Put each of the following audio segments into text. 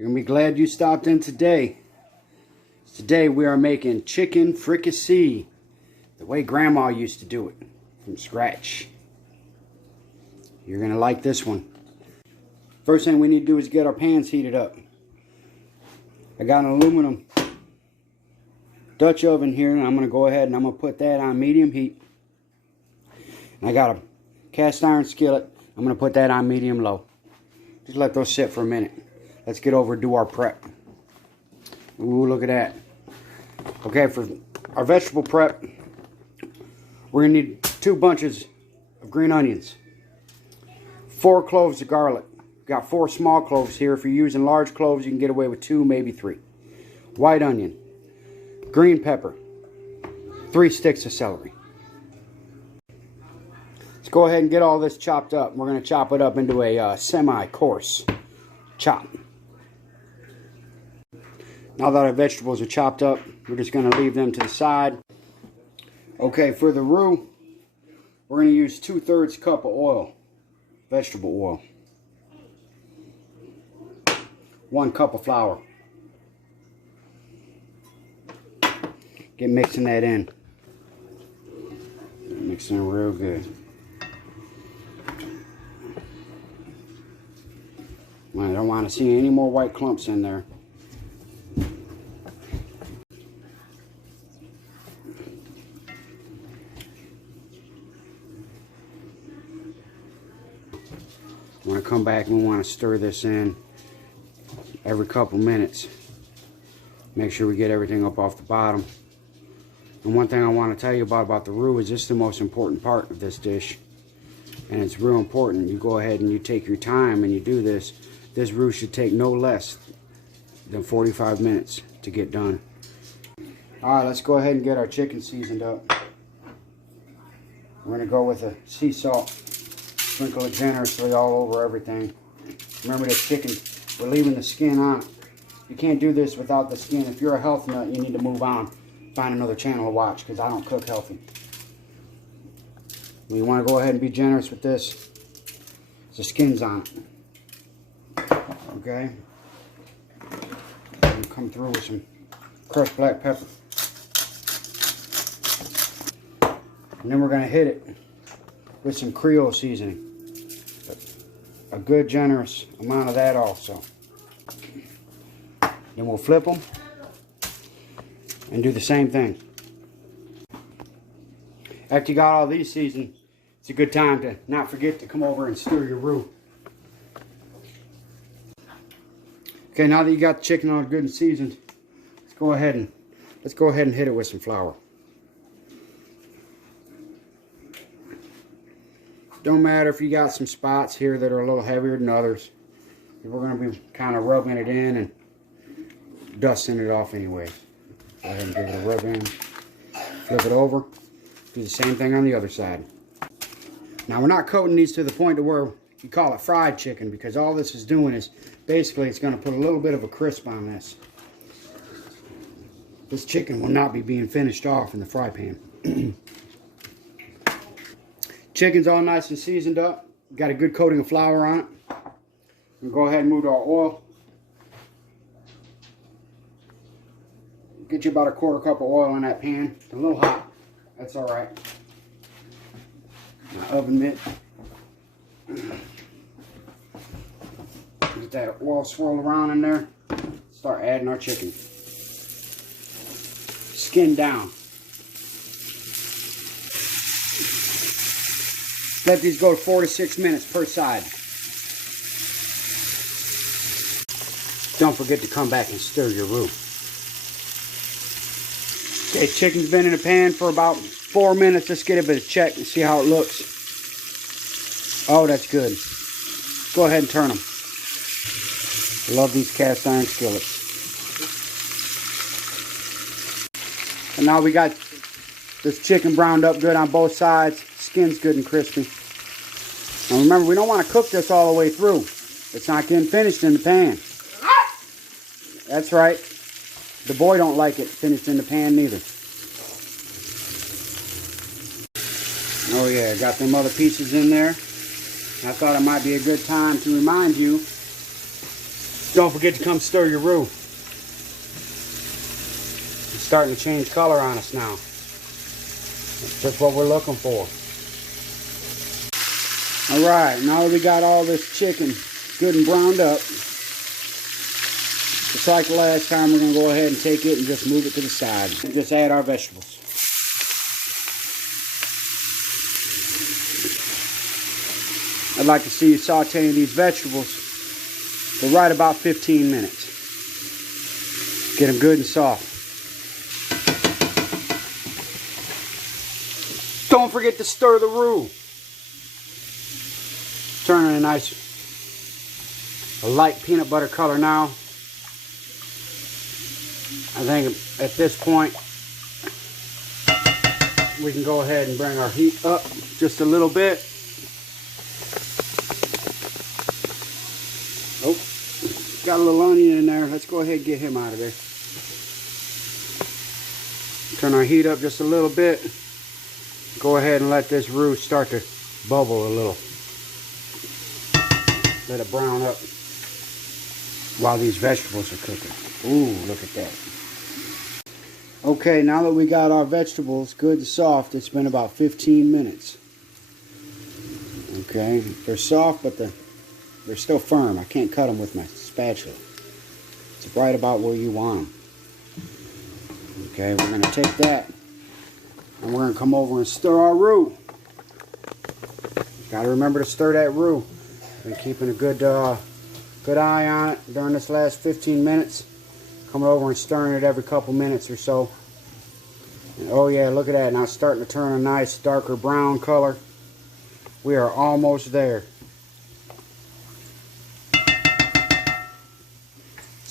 You're going to be glad you stopped in today. Today we are making chicken fricassee, the way Grandma used to do it, from scratch. You're going to like this one. First thing we need to do is get our pans heated up. I got an aluminum Dutch oven here, and I'm going to go ahead and I'm going to put that on medium heat. And I got a cast iron skillet. I'm going to put that on medium low. Just let those sit for a minute. Let's get over and do our prep. Ooh, look at that. Okay, for our vegetable prep, we're going to need 2 bunches of green onions, 4 cloves of garlic. Got 4 small cloves here. If you're using large cloves, you can get away with 2, maybe 3. White onion, green pepper, 3 sticks of celery. Let's go ahead and get all this chopped up. We're going to chop it up into a semi-coarse chop. Now that our vegetables are chopped up, we're just going to leave them to the side. Okay, for the roux, we're going to use 2/3 cup of oil, vegetable oil. 1 cup of flour. Get mixing that in. Mixing it real good. I don't want to see any more white clumps in there. We want to come back and we want to stir this in every couple minutes. Make sure we get everything up off the bottom. And one thing I want to tell you about the roux is this is the most important part of this dish. And it's real important. You go ahead and you take your time and you do this. This roux should take no less than 45 minutes to get done. Alright, let's go ahead and get our chicken seasoned up. We're going to go with a sea salt. Sprinkle it generously all over everything. Remember, this chicken, we're leaving the skin on. You can't do this without the skin. If you're a health nut, you need to move on. Find another channel to watch, because I don't cook healthy. You want to go ahead and be generous with this. The skin's on it. Okay? And come through with some crushed black pepper. And then we're going to hit it with some Creole seasoning. A good generous amount of that also. Then we'll flip them and do the same thing. After you got all these seasoned, it's a good time to not forget to come over and stir your roux. Okay, now that you got the chicken all good and seasoned, let's go ahead and hit it with some flour. Don't matter if you got some spots here that are a little heavier than others. We're going to be kind of rubbing it in and dusting it off anyway. Go ahead and give it a rub in. Flip it over. Do the same thing on the other side. Now we're not coating these to the point to where you call it fried chicken, because all this is doing is basically it's going to put a little bit of a crisp on this. This chicken will not be being finished off in the fry pan. Chicken's all nice and seasoned up. Got a good coating of flour on it. We'll go ahead and move to our oil. Get you about a 1/4 cup of oil in that pan. It's a little hot. That's alright. My oven mitt. Get that oil swirled around in there. Start adding our chicken. Skin down. Let these go 4 to 6 minutes per side. Don't forget to come back and stir your roux. Okay, chicken's been in the pan for about 4 minutes. Let's get a bit of check and see how it looks. Oh, that's good. Go ahead and turn them. I love these cast iron skillets. And now we got this chicken browned up good on both sides. Skin's good and crispy. Now remember, we don't want to cook this all the way through. It's not getting finished in the pan. That's right. The boy don't like it finished in the pan neither. Oh yeah, got them other pieces in there. I thought it might be a good time to remind you Don't forget to come stir your roux. It's starting to change color on us now. That's just what we're looking for. Alright, now that we got all this chicken good and browned up, just like the last time, we're going to go ahead and take it and just move it to the side. And just add our vegetables. I'd like to see you sauteing these vegetables for right about 15 minutes. Get them good and soft. Don't forget to stir the roux. Turning a nice, light peanut butter color now. I think at this point we can go ahead and bring our heat up just a little bit. Oh, got a little onion in there. Let's go ahead and get him out of there. Turn our heat up just a little bit. Go ahead and let this roux start to bubble a little. Let it brown up while these vegetables are cooking. Ooh, look at that. Okay, now that we got our vegetables good and soft, it's been about 15 minutes. Okay, they're soft, but they're still firm. I can't cut them with my spatula. It's right about where you want them. Okay, we're going to take that and we're going to come over and stir our roux. Got to remember to stir that roux. Been keeping a good eye on it during this last 15 minutes. Coming over and stirring it every couple minutes or so. And oh yeah, look at that. Now it's starting to turn a nice darker brown color. We are almost there. Let's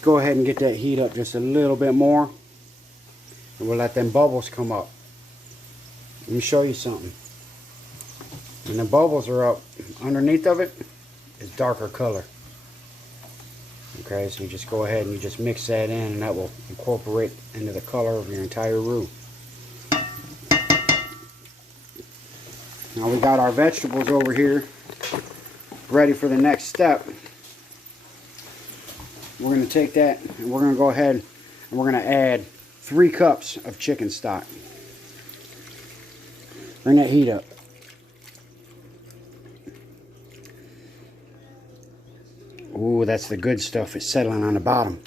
go ahead and get that heat up just a little bit more. And we'll let them bubbles come up. Let me show you something. When the bubbles are up, underneath of it is darker color. Okay, so you just go ahead and you just mix that in and that will incorporate into the color of your entire roux. Now we got our vegetables over here ready for the next step. We're going to take that and we're going to go ahead and we're going to add 3 cups of chicken stock. Bring that heat up. Ooh, that's the good stuff. It's settling on the bottom.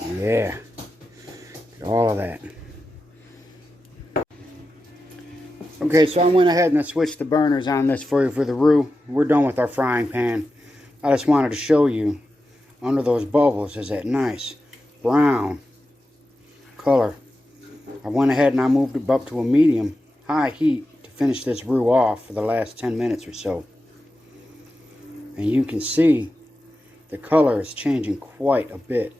Yeah. Get all of that. Okay, so I went ahead and I switched the burners on this for you for the roux. We're done with our frying pan. I just wanted to show you under those bubbles is that nice brown color. I went ahead and I moved it up to a medium high heat to finish this roux off for the last 10 minutes or so. And you can see the color is changing quite a bit.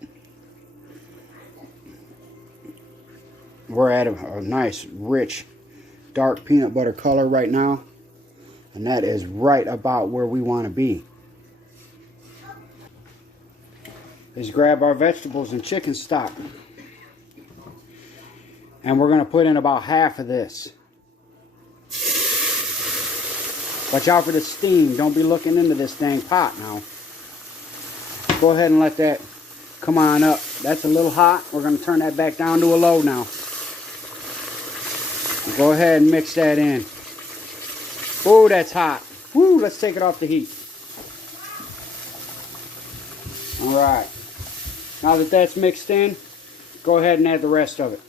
We're at a nice, rich, dark peanut butter color right now. And that is right about where we want to be. Let's grab our vegetables and chicken stock. And we're going to put in about half of this. Watch out for the steam. Don't be looking into this dang pot now. Go ahead and let that come on up. That's a little hot. We're going to turn that back down to a low now. Go ahead and mix that in. Oh, that's hot. Woo, let's take it off the heat. Alright. Now that that's mixed in, go ahead and add the rest of it.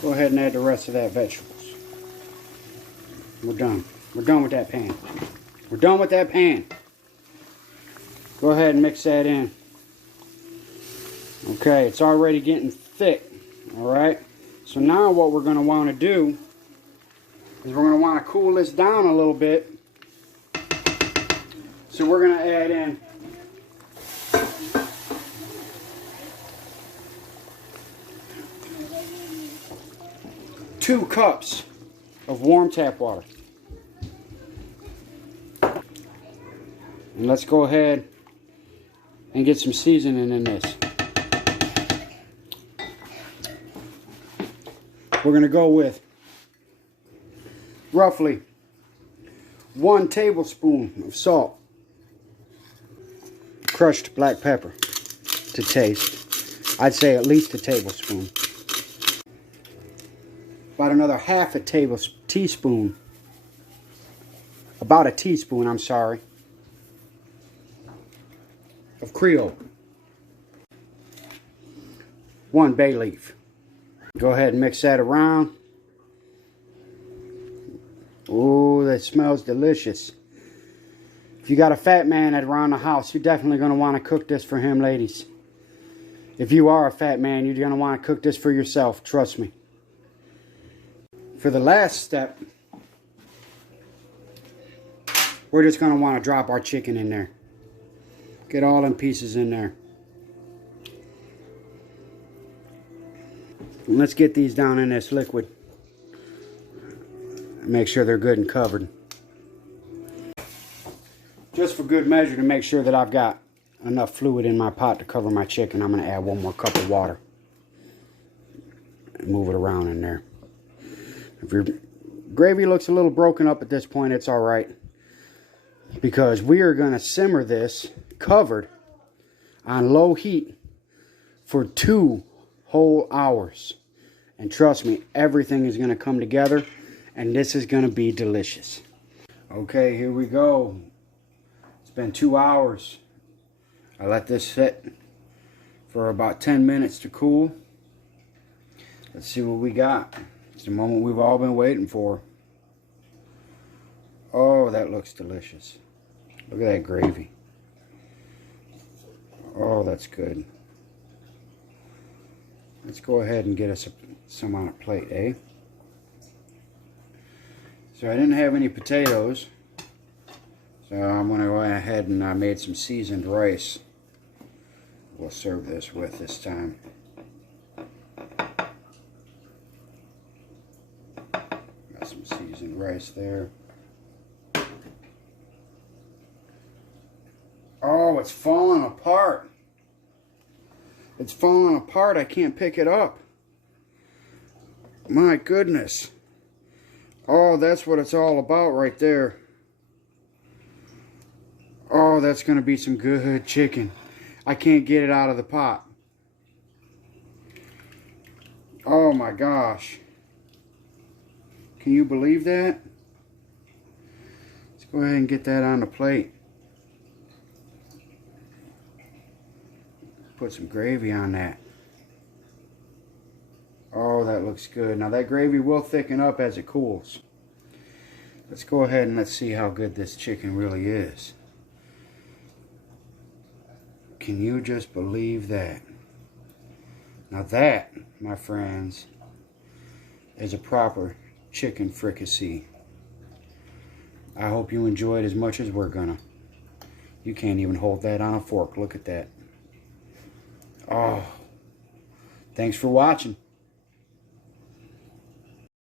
Go ahead and add the rest of that vegetables. We're done. We're done with that pan. We're done with that pan. Go ahead and mix that in. Okay, it's already getting thick. Alright, so now what we're going to want to do is we're going to want to cool this down a little bit. So we're going to add in two cups of warm tap water. And let's go ahead and get some seasoning in this. We're going to go with roughly 1 tablespoon of salt. Crushed black pepper to taste. I'd say at least a tablespoon. About another half a teaspoon. About a teaspoon, I'm sorry, of Creole. 1 bay leaf. Go ahead and mix that around. Oh, that smells delicious. If you got a fat man around the house, you're definitely going to want to cook this for him, ladies. If you are a fat man, you're going to want to cook this for yourself. Trust me. For the last step, we're just going to want to drop our chicken in there. Get all them pieces in there. And let's get these down in this liquid. Make sure they're good and covered. Just for good measure, to make sure that I've got enough fluid in my pot to cover my chicken, I'm going to add 1 more cup of water. And move it around in there. If your gravy looks a little broken up at this point, it's alright. Because we are going to simmer this covered on low heat for 2 whole hours. And trust me, everything is going to come together. And this is going to be delicious. Okay, here we go. It's been 2 hours. I let this sit for about 10 minutes to cool. Let's see what we got. It's the moment we've all been waiting for. Oh, that looks delicious. Look at that gravy. Oh, that's good. Let's go ahead and get us some on a plate, eh? So I didn't have any potatoes, so I'm going to go ahead and I made some seasoned rice. We'll serve this with this time. Got some seasoned rice there. Oh, it's falling apart. It's falling apart. I can't pick it up. My goodness. Oh, that's what it's all about right there. Oh, that's going to be some good chicken. I can't get it out of the pot. Oh my gosh. Can you believe that? Let's go ahead and get that on the plate. Put some gravy on that. Oh, that looks good. Now that gravy will thicken up as it cools. Let's go ahead and let's see how good this chicken really is. Can you just believe that? Now that, my friends, is a proper chicken fricassee. I hope you enjoyed as much as we're gonna. You can't even hold that on a fork. Look at that. Oh, thanks for watching.